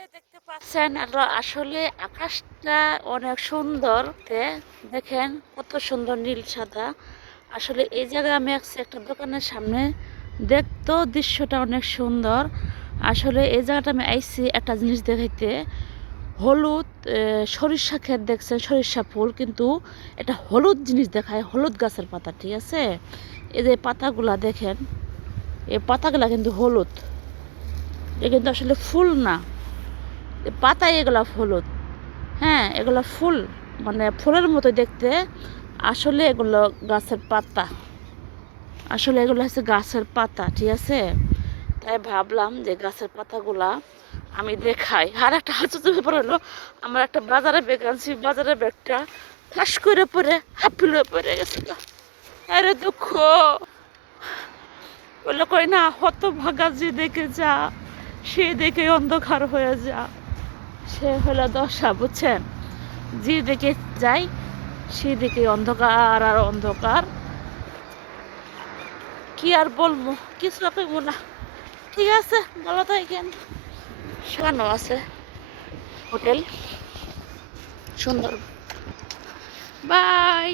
যে দেখতে পাচ্ছেন আসলে আকাশটা অনেক সুন্দর। দেখেন কত সুন্দর নীল সাদা। আসলে এই জায়গায় আমি আছি একটা দোকানের সামনে, দেখতেও দৃশ্যটা অনেক সুন্দর। আসলে এই জায়গাটা আমি আইছি একটা জিনিস দেখাইতে। হলুদ সরিষা ক্ষেত দেখছেন, সরিষা ফুল, কিন্তু এটা হলুদ জিনিস দেখায়, হলুদ গাছের পাতা, ঠিক আছে? এই যে পাতাগুলা দেখেন, এই পাতাগুলা কিন্তু হলুদ, এ কিন্তু আসলে ফুল না, পাতায় এগুলা হলুদ। হ্যাঁ, এগুলো ফুল, মানে ফুলের মতো দেখতে। আসলে এগুলো গাছের পাতা, আসলে এগুলো হচ্ছে গাছের পাতা, ঠিক আছে? তাই ভাবলাম যে গাছের পাতাগুলা আমি দেখাই। আর একটা আশ্চর্য ব্যাপার হলো, আমার একটা বাজারে ব্যাগ আনছি, বাজারের ব্যাগটা ঠাস করে পরে হাফিলে পড়ে গেছে। আরে দুঃখ, বললো কই না, হতভাগা যে দেখে যা, সে দেখে অন্ধকার হয়ে যা, সে হলো দশা, বুঝছেন? যে দিকে যাই সেদিকে অন্ধকার আর অন্ধকার। কি আর বলবো, কিছু কইব না। ঠিক আছে, ভালো থাকেন। সাজানো আছে হোটেল, সুন্দর। বাই।